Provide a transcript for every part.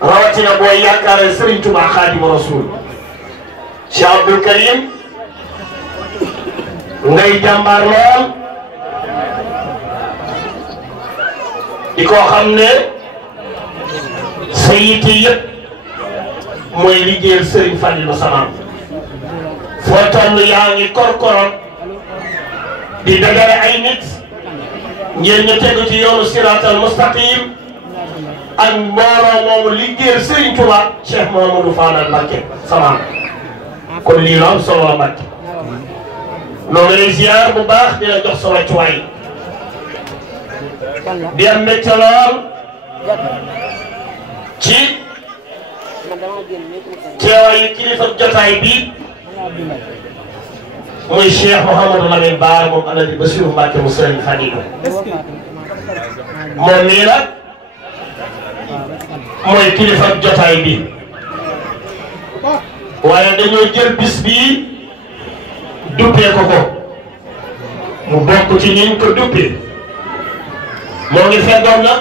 rawatina booy yaakaare Serigne Touba Xaadimu Rasuul Cheikh Abdoul Karim ngay jàmbaar lool di ko xam ne sa yitte yëpp mooy liggéeyal Serigne Fallilou Samam foo toll yaa ngi korkoron di dajale ay nit ngeen ñu tegu ci yoonu siraatal mustaqim ak mbooloo moomu liggéeyal Serigne Touba Cheikh Mamadou Fadal Mbacké Samam kon lii la am solo la Mbacké noo ngi lay ziar bu baax di la jox sa wàccuwaay di am mbégte lool ci teewaayu kilifa jotaay bi muy Cheikh Mouhamadou Lamine Bara moom Alaaji Bassirou Mbacké mu Serigne Fallilou moom mii nag mooy kilifa jotaay bi waaye dañoo jël bis bii duppee ko mu bokk ci ñiñ ko duppee moo ngi fekkoon nag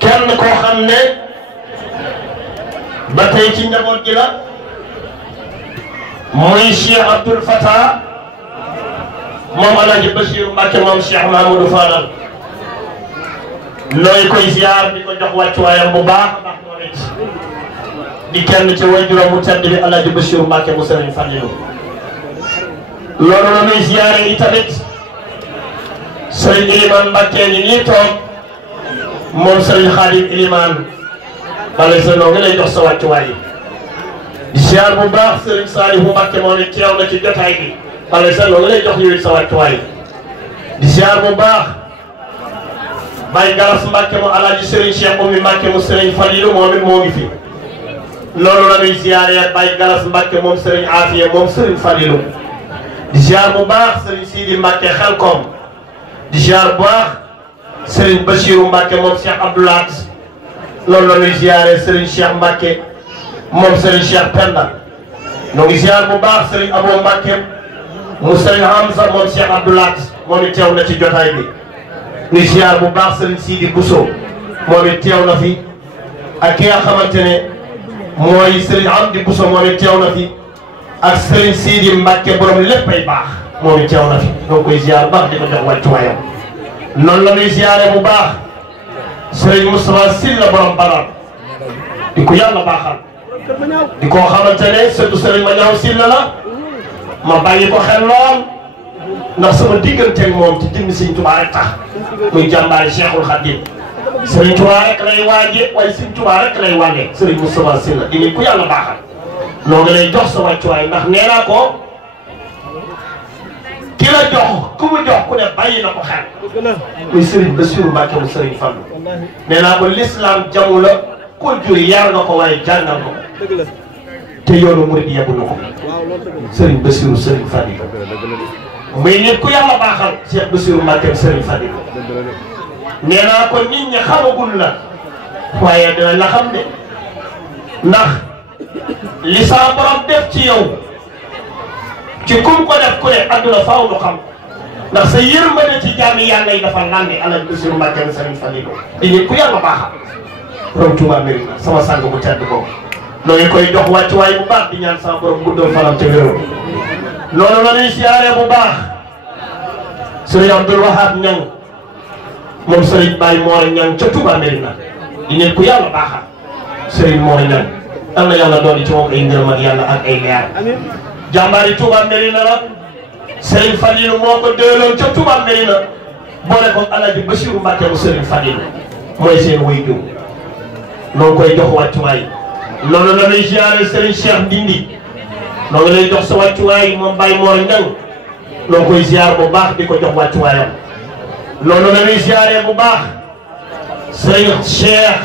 kenn koo xam ne ba tey ci njaboot gi la muy Cheikh Abdoul Fatah moom Alaaji Bassirou Mbacké moom Cheikh Mamadou Fadal nooy koy ziar di ko jox wàccuwaayam bu baax ndax moom it di kenn ci waajuram mu tedd bi Alaaji Bassirou Mbacké mu Serigne Fallilou loolu la muy ziare yi tamit Serigne Ilimane Mbacké ni nii toog moom Serigne Khadim Ilimane wala sa noo ngi lay jox sa wàccuwaay di ziar bu baax Serigne Salihou Mbacké moo ne teew na ci jotaay bi wala sa noo ngi lay jox yow sa wàccuwaay di ziar bu baax Baye Galas Mbacké mu Alaaji Serigne Cheikh Oumy Mbacké mu Serigne Fallilou moom it moo ngi fi loolu la muy ziare Baye Galas Mbacké moom Serigne Afia moom Serigne Fallilou di ziar bu baax Serigne Sidi Mbacké Xelkom di ziar bu baax Serigne Bassirou Mbacké moom Cheikh Abdoulaat loolu la ñuy ziare Serigne Cheikh Mbacké moom Serigne Cheikh Penda ñoo ngi ziar bu baax Serigne Abo Mbacké mu Serigne Hamza moom Cheikh Abdoulaat moom it teew na ci jotaay bi ñu ziar bu baax Serigne Sidi Bousso moom it teew na fi ak ki nga xamante ne mooy Serigne Amdi Bousso moom it teew na fi ak Serigne Sidi Mbacké borom léppay baax moom it teew na fi ñoo koy ziar bu baax di ko jox wàccuwaayam noonu la ñuy ziare bu baax Serigne Moustapha Sylla borom Badar di ko yàlla baaxal di ko xamante ne surtout Serigne Maniaw Sylla la ma bàyyi ko xel lool ndax sama digganteeg moom ci jëmmi Serigne Touba rek tax muy jàmbaari Cheikhul Khadim Serigne Touba rek lay waaje waaye Serigne Touba rek lay wàllee Serigne Moustapha Sylla di nit ku yàlla baaxal noo ngi lay jox sa wàccuwaay ndax nee naa ko ki la jox ku mu jox ku ne bàyyi na ko xel muy Serigne Bassirou Mbacké mu Serigne Fallou nee naa ko l'islam jamu la ko jur yar nga ko waaye jàngal ko te yoonu murid yebbu na ko Serigne Bassirou Serigne Fallou muy nit ku yàlla baaxal Cheikh Bassirou Mbacké Serigne Fallou nee naa ko nit ñi xamagul la waaye dina la xam de ndax li sa borom def ci yow ci kum ko def ku ne adduna faaw lu xam ndax sa yërmande ci jaami yàlla yi dafa làngi Alaaji Bassirou Mbacké Serigne Fallou di nit ku yàlla baaxal borom Touba Mérina sama sang bu tedd boobu noo ngi koy jox wàccuwaay bu baax di ñaan sama borom guddal fanam ca wéro loolu la ñuy siyaare bu baax Serigne Abdoul Wahab Niang moom Serigne Baye Mor Niang ca Touba Mérina di nit ku yàlla baaxal Serigne Mor Niang am na yàlla doon ci moom ay ngërëm ak yàlla ak ay leer jàmbaari Touba Mérina la Serigne Fallilou moo ko delloo ca Touba Mérina boole ko Alaaji Bassirou Mbacké mu Serigne Fallilou mooy seen waajur noo koy jox wàccuwaay loolu la ñuy ziare Serigne Cheikh Ndindi noo ngi lay jox sa wàccuwaay moom Baye Mor Niang noo koy ziar bu baax di ko jox wàccuwaayam loolu la ñuy ziare bu baax Serigne Cheikh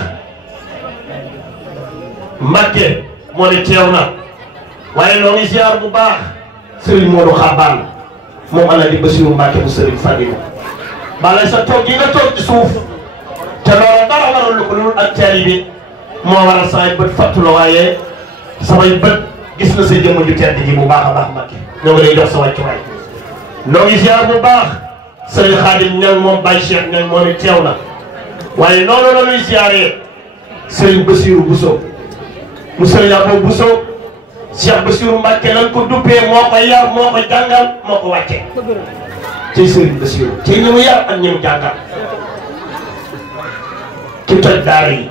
Mbacké moo ne teew na waaye noo ngi ziar bu baax Serigne Modou Xabaan moom Alaaji Bassirou Mbacké mu Serigne Fallilou balay sa toog yi nga toog ci suuf te loolu dara waral lu ko loolu ak taali bi moo waral samay bët fattu la waaye samay bët gis na sa jëmm ju tedd ji bu baax a baax Mbacké ñoo ngi lay jox sa wàccuwaay noo ngi ziar bu baax Serigne Khadim Niang moom Baye Cheikh Niang moom it teew na waaye noonu la ñuy ziaree Serigne Bassirou Bousso mu Serigne Abo Bousso Cheikh Bassirou Mbacké lan ko duppee moo ko yar moo ko jàngal moo ko wàcce ci Serigne Bassirou ci ñi mu yar ak ñi mu jàngal ki toj daara yi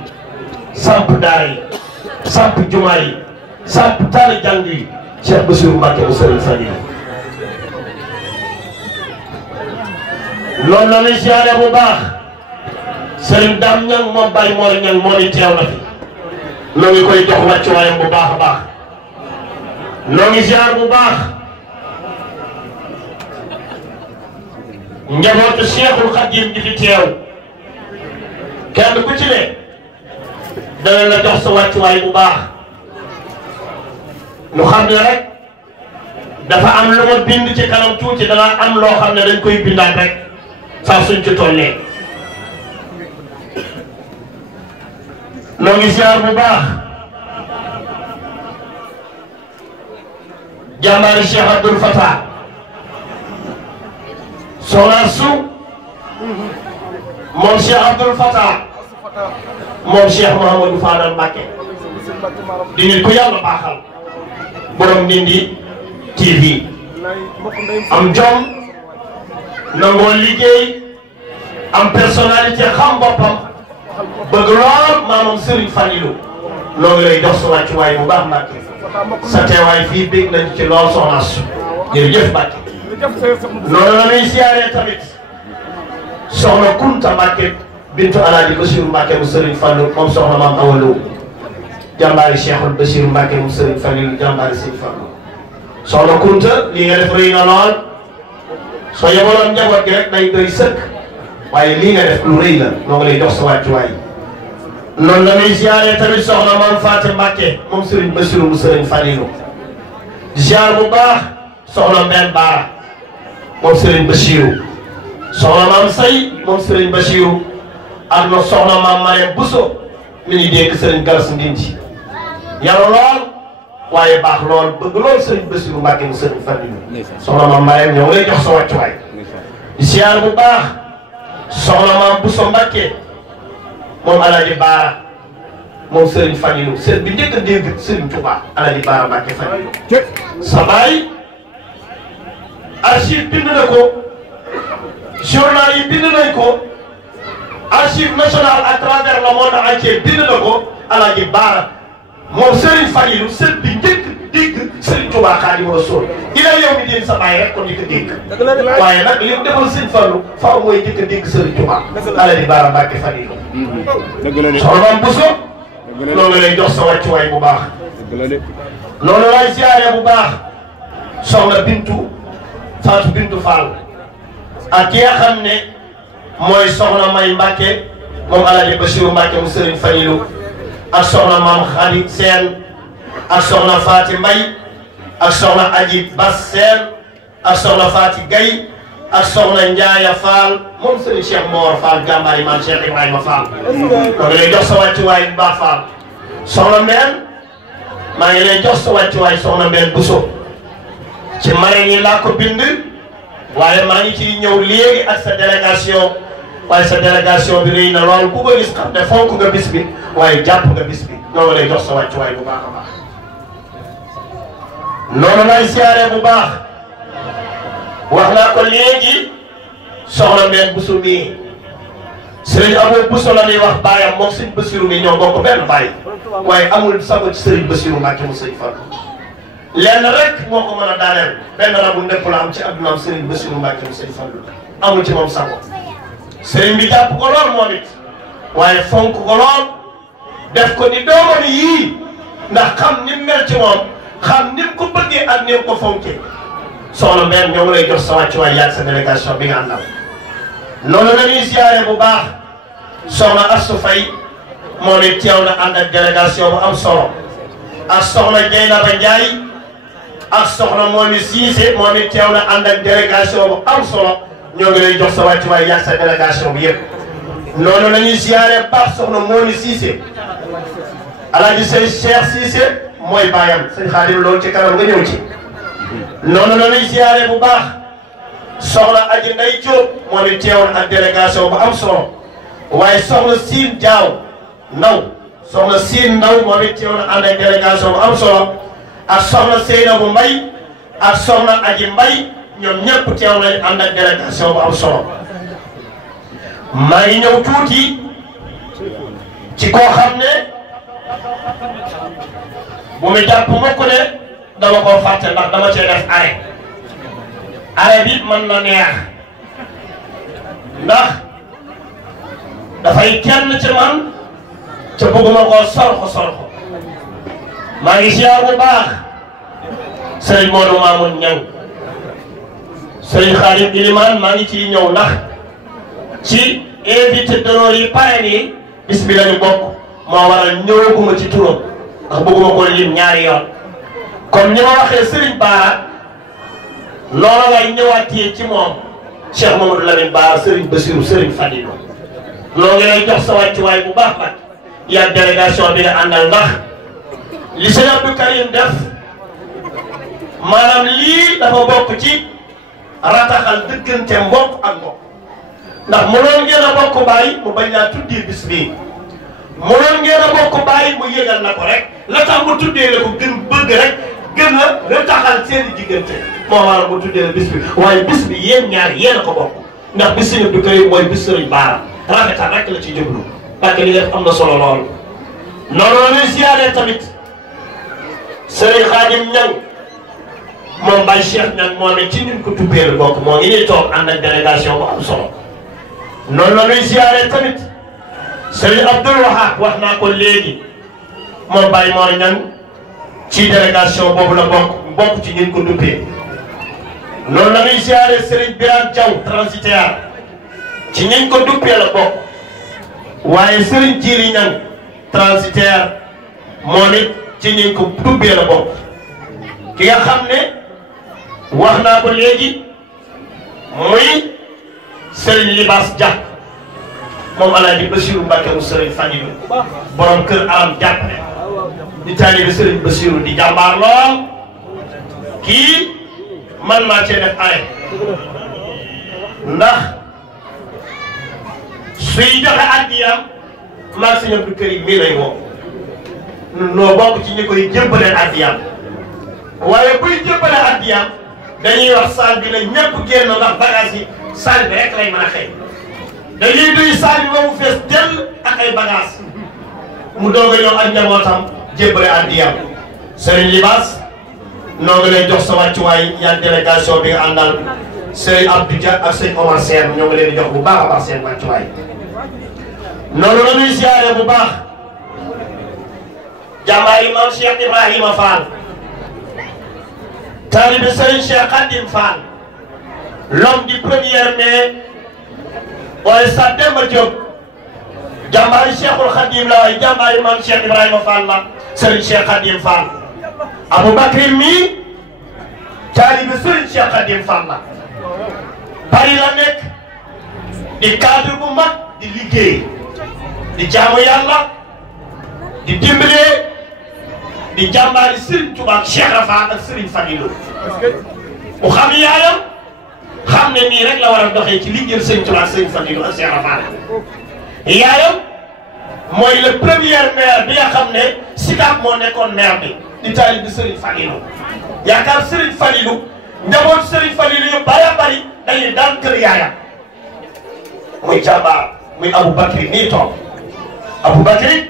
samp daara yi samp jumaa yi samp taali jàng yi Cheikh Bassirou Mbacké mu Serigne Fallilou loolu la lay siyaare bu baax Serigne Dame Niang moom Baye Mor Niang moo di teew na fi noo ngi koy jox wàccuwaayam bu baax a baax noo ngi siyaar bu baax njabootu Cheikhul Khadim di fi teew kenn ku ci ne dana la jox sa wàccuwaay bu baax nu xam ne rek dafa am lu ma bind ci kanam tuuti dana am loo xam ne dañ koy bindaat rek saa suñ ci tollee noo ngi ziar bu baax jàmbaari Cheikh Abdoul Fatah soxna su moom Cheikh Abdoul Fatah moom Cheikh Mouhamadou Fadal Mbacké di nit ku yàlla baaxal borom Ndindy TV am jom nangoo liggéey am personnalité xam boppam bëgg lool maamam Serigne Fallilou loo ngi lay dox sa wàccuwaay bu baax Mbacké sa teewaay fii bég nañ ci lool soxna su jërëjëf Mbacké loolu la ñuy siyaaree tamit soxna Kunta Mbacké bintu Alaaji Bassirou Mbacké mu Serigne Fallou moom soxna maam Awa Lo jàmbaari Cheikhul Bassirou Mbacké mu Serigne Fallilou jàmbaari Serigne Fallou soxna Kunta lii nga def rëy na lool soo yebaloon njaboot gi rek day doy sëkk waaye lii nga def lu rëy la noo ngi lay jox sa wàccuwaay noonu la ñuy ziaree tamit soxna Mame Fatou Mbacké moom Serigne Bassirou mu Serigne Fallilou ziar bu baax soxna Mbène Bara moom Serigne Bassirou soxna Mame Say moom Serigne Bassirou ak na soxna Mame Marème Bousso mi ñu dégg Serigne Galas Ndindy yaru lool waaye baax lool bëgg lool Serigne Bassirou Mbacké mu Serigne Fallilou soxna Mame Marème ñoo ngi lay jox sa wàccuwaay ziar bu baax soxna Mame Bousso Mbacké moom Alaaji Baara moom Serigne Fallilou seen bi njëkk a dégg Serigne Touba Alaaji Baara Mbacké Fallilou sa baay archive bind na ko journal yi bind nañ ko archive nationale à travers le monde entier bind na ko Alaaji Baara moom Serigne Fallilou seen bi njëkk dégg Serigne Touba Xaadimu Rasuul ila yow mi din sa baay rek ko njëkk a dégg waaye nag li mu defal Serigne Fallou faaw mooy njëkk a dégg Serigne Touba Alaaji Baara Mbacké Fallilou soxna Mame Bousso loolu lay jox sa wàccuwaay bu baax loolu lay ziaree bu baax soxna Bintu Fatou Bintu Fall ak ki nga xam ne mooy soxna May Mbacké moom Alaaji Bassirou Mbacké mu Serigne Fallilou ak soxna Mame Khady Sène ak soxna Faty Mbaye ak soxna Adji Bass Sène ak soxna Faty Gaye ak soxna Ndiaya Fall moom Serigne Cheikh Mor Fall jàmbaari maam Cheikh Ibrahima Fall maa ngi lay jox sa wàccuwaay bu baax Fall soxna Mbène maa ngi lay jox sa wàccuwaay soxna Mbène Bousso ci marraine yi laa ko bind waaye maa ngi ciy ñëw léegi ak sa délégation waaye sa délégation bi rëy na lool ku ko gis xam ne fonk nga bis bi waaye jàpp nga bis bi noonu lay jox sa wàccuwaay bu baax a baax noonu lay siyaare bu baax wax naa ko léegi soxna Mbène Bousso mii Serigne Abo Bousso la ñuy wax baayam moom Serigne Bassirou mii ñoo bokk benn baay waaye amul sago ci Serigne Bassirou Mbacké mu Serigne Fallou lenn rek moo ko mën a daaneel benn rabu ndëpp la am ci addunaam Serigne Bassirou Mbacké mu Serigne Fallou amul ci moom sago Serigne bi jàpp ko lool moom it waaye fonk ko lool def ko ni doomam yii ndax xam ni mu mel ci moom xam ni mu ko bëggee ak ni mu ko fonkee soxna Mbène ñoo ngi lay jox sa wàccuwaay yaag sa délégation bi nga àndal noonu la ñuy ziaree bu baax soxna Assou Faye moo ne teew na ànd ak délégation bu am solo ak soxna Dieynaba Ndiaye ak soxna Momi Cissé moo ne teew na ànd ak délégation bu am solo ñoo ngi lay jox sa wàccuwaay yaag sa délégation bi yëpp noonu la ñuy ziaree baax soxna Momi Cissé Alaaji Sey Cheikh Cissé mooy baayam sëñ Xaadim loolu ci kanam nga ñëw ci noonu la ñuy ziaree bu baax soxna Aji Ndey Diop moo ne teewoon ak délégation bu am solo waaye soxna Sine Diaw ndaw soxna Siin Ndaw moom it teew na ànd ak délégation bu am solo ak soxna Seynabou Mbay ak soxna Aji Mbay ñoom ñëpp teew nañ ànd ak délégation bu am solo maa ngi ñëw tuuti ci koo xam ne bu mu jàpp mukk ne dama koo fàtte ndax dama cee def arrêt bi mën na neex ndax dafay kenn ci man ca bëgguma koo sorxo maa ngi ziar bu baax sëriñ Modou Mamoun Niang sëriñ Khadim Iliman maa ngi ciy ñëw ndax ci invité d'honneur yi pare nii bis bi lañu bokk moo waral ñëwaguma ci turam ndax bëgguma ko lim ñaari yoon comme ni ma waxee sëriñ Bara loolu ngay ñëwaatee ci moom Cheikh Mamadou Lamine Bara sëriñ Bassirou sëriñ Fadilou loo ngi lay jox sa wàccuwaay bu baax nag yaa délégation bi nga àndal ndax li sëñ Abdou Karim def maanaam lii dafa bokk ci rataxal dëggante mbokk ak mbokk ndax mënoon ngeen a bokk bàyyi mu bañ laa tuddee bis bii mënoon ngeen a bokk bàyyi mu yëgal na ko rek la tax mu tuddee la ko gën bëgg rek gën a rataxal seen i diggante moo waral mu tuddee la bis bi waaye bis bi yéen ñaar yéen a ko bokk ndax bis sëñ Abdou Karim mooy bis sëriñ Bara rafetal rek la ci jublu parce que li nga def am na solo lool noonu la ñuy siyaaree tamit sëriñ Khadim Niang moom Baye Cheikh Niang moo ne ci ñun ko tubbee la bokk moo ngi ñuy toog ànd ak délégation bu am solo noonu la ñuy siyaaree tamit sëriñ Abdoul Wahab wax naa ko léegi moom Baye Mor Niang ci délégation boobu la bokk ci ñun ko dubbee noonu la ñuy siyaaree sëriñ Birane Diaw transitaire ci ñiñ ko duppee la bokk waaye Serigne Djili Niang transitaire moom it ci ñiñ ko duppee la bokk ki nga xam ne wax naa ko léegi muy Serigne Libaas Dia moom Alaaji Bassirou Mbacke mu Serigne Fadilou borom kër aram jàppale di taalibe Serigne Bassirou di jàmbaar lool kii man maa cee def ay ndax suy joxe addiyam maa sëñ Abdou Karim mii lay woo noo bokk ci ñi koy jébbaleen addiyam waaye buy jébbale addiyam dañuy wax salle bi la ñëpp génn ndax bagage yi salle bi rek lay mën a xëy dañuy duy salle bi ba mu fees dell ak ay bagage mu doog a ñëw ak njabootam jébbale addiyam Serigne Libaas noo ngi lay jox sa wàccuwaay yaa délégation bi nga àndal Serigne Abdou Dia ak Serigne Omar Sène ñoo ngi leen di jox bu baax a baax seen wàccuwaay noonu la ñuy siyaare bu baax jàmbaari maam Cheikh Ibrahima Fall taalibe Serigne Cheikh Khadim Fall l'homme du 1er mai waaye sa Demba Diop jàmbaari Cheikhul Khadim la waaye jàmbaari maam Cheikh Ibrahima Fall la Serigne Cheikh Khadim Fall Aboubacry mi taalibe Serigne Cheikh Khadim Fall la Paris la nekk di cadre bu mag di liggéey di jaamu yàlla di dimbalee di jàmbaari Serigne Touba ak Cheikh Rafa ak Serigne Fadilou ku xam yaayam xam ne nii rek la war a doxee ci liggéeyal Serigne Touba ak Serigne Fadilou ak Cheikh Rafa yaayam mooy le premier maire bi nga xam ne Sicap moo nekkoon maire bi di taalibe Serigne Fadilou yaakaar Serigne Fadilou njaboot Serigne Fadilou yu bari dañuy daan kër yaayam muy jàmbaar muy Aboubacry nii toog Aboubacry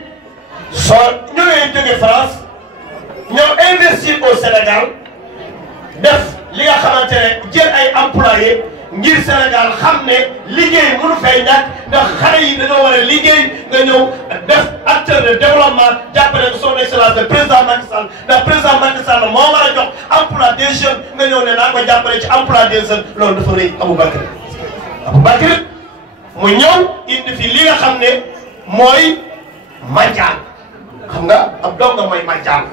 soo ñëwee jóge France ñëw investir au Sénégal def li nga xamante ne jël ay employés ngir Sénégal xam ne liggéey mënu fay ñàkk ndax xale yi dañoo war a liggéey nga ñëw def acteur de développement jàppale ko son excellence le président Macky Sall ndax président Macky Sall moo war a jox emploi des jeunes nga ñëw ne naa ko jàppale ci emploi des jeunes loolu dafa rëy Aboubacry mu ñëw indi fi li nga xam ne mooy mànjaan xam nga ab doom nga mooy mànjaan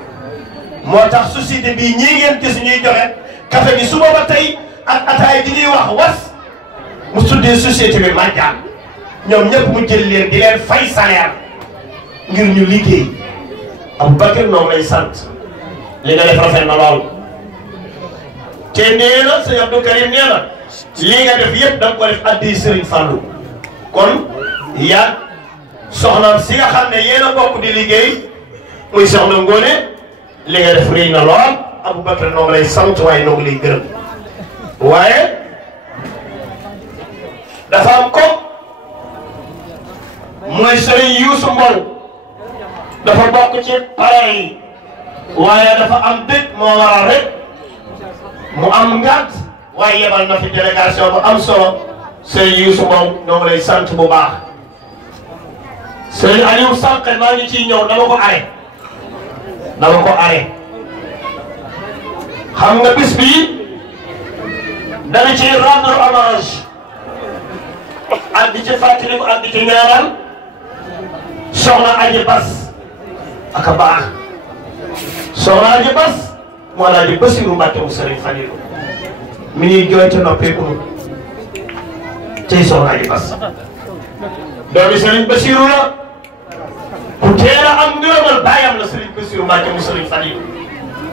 moo tax société bii ñii ngeen gis ñuy joxe café gi suba ba tey ak ataay di ñuy wax was mu tuddee société bi mànjaan ñoom ñëpp mu jël leen di leen fay salaire ngir ñu liggéey Aboubacry noonu lay sant li nga def rafet na lool te nee na sëñ Abdou Karim nee na lii nga def yëpp da nga ko def addi Serigne Fallou kon yaa soxna si nga xam ne yéen a bokk di liggéey muy soxna Ngoné li nga def rëy na lool Aboubacar noo ngi lay sant waaye noo ngi lay gërëm waaye dafa am ko mooy Serigne Youssou Mbow dafa bokk ci pare yi waaye dafa am dëkk moo waral rek mu am ngànt waaye yebal na fi délégation bu am solo Serigne Youssou Mbow noo ngi lay sant bu baax Serigne Aliou Sànq maa ngi ciy ñëw dama ko are xam nga bis bii dana ci rendre hommage ak di ci fàttaliku ak di ci ñaanal soxna Aji Bass ak a baax soxna Aji Bass moo laa di Basiru Mbàkke mu Sëriñ Falilu mi ñuy jooy ca noppeeku nu tey soxna Aji Bass doomi Sëriñ Basiru la ku teel a am ngërëmal baayam la Sëriñ Basiru Mbàkke mu Sëriñ Falilu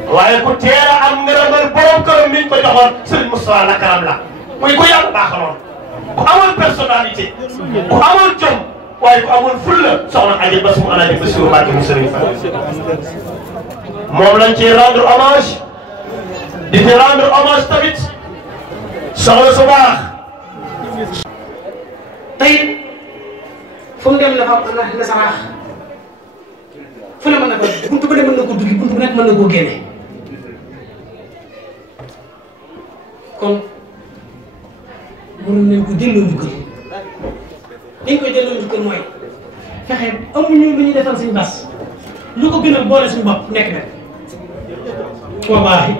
waaye ku teel a am ngërëmal borom këram mi ñu ko joxoon Sëriñ Moustapha Lakaram la muy ku yàlla baaxaloon ku amoon personnalité ku amoon jom waaye ku amoon fulla soxna Aji Bass mu Alaaji Basiru Mbàkke mu Sëriñ Falilu moom lañ ciy rendre hommage di ci rendre hommage tamit soxna su baax tey fu mu dem dafa na saraax fu ne mën na ko buntu ba ne mën na ko duggi buntu bu nekk mën na koo génne kon mënoon nañ ko delloo njukkal li ñu koy delloo njukkal mooy fexe amuñu lu ñuy defal suñu Bass lu ko gën a boole suñu bopp nekk benn wallaahi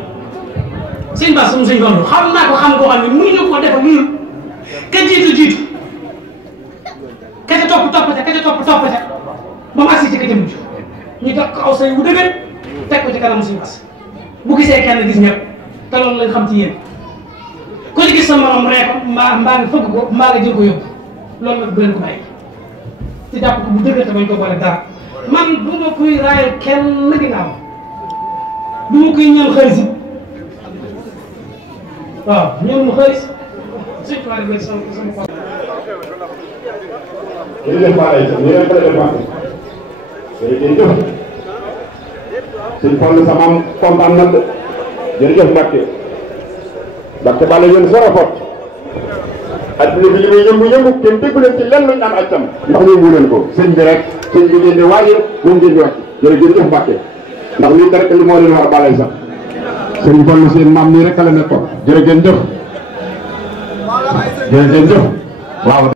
suñu Bass suñu Fallu xam naa ko xam koo xam ne mënuñu ko defal lu ka jiitu ka ca topp toppate ba mu agsi ci ka ca mujj ñu teg ko aw say bu dëgër teg ko ci kanam suñu Bass bu gisee kenn gis ñëpp te loolu lañ xam ci yéen ku ci gis sa morom ree ko mbaa nga fëgg ko mbaa nga jël ko yóbbu loolu nag bu leen ko bàyyi ci jàpp ko bu dëgër te bañ ko boole dara man du ma koy raayal kenn ginnaaw du ma koy ñaan xaalis it waaw ñoom mu xaalis suñ ko waxee sama xol. jërëjëf Ba Aïssa ñu ngi leen ko defal jërëjëf sëñ Fallu sa maam kontaan na de jërëjëf Mbacke Mbacke Balla yéen sa rapport adduna bi li muy yëngu-yëngu kenn déggu leen ci lenn luñ naan aj tam ndax yëngu leen ko sëñ bi rek sëñ bi ngeen di waaye moom ngeen di wax jërëjëf Mbacke ndax lii rek li moo leen war a Balla Aïssa sëñ Fallu seen maam nii rek la nekkoon jërëjëf waaw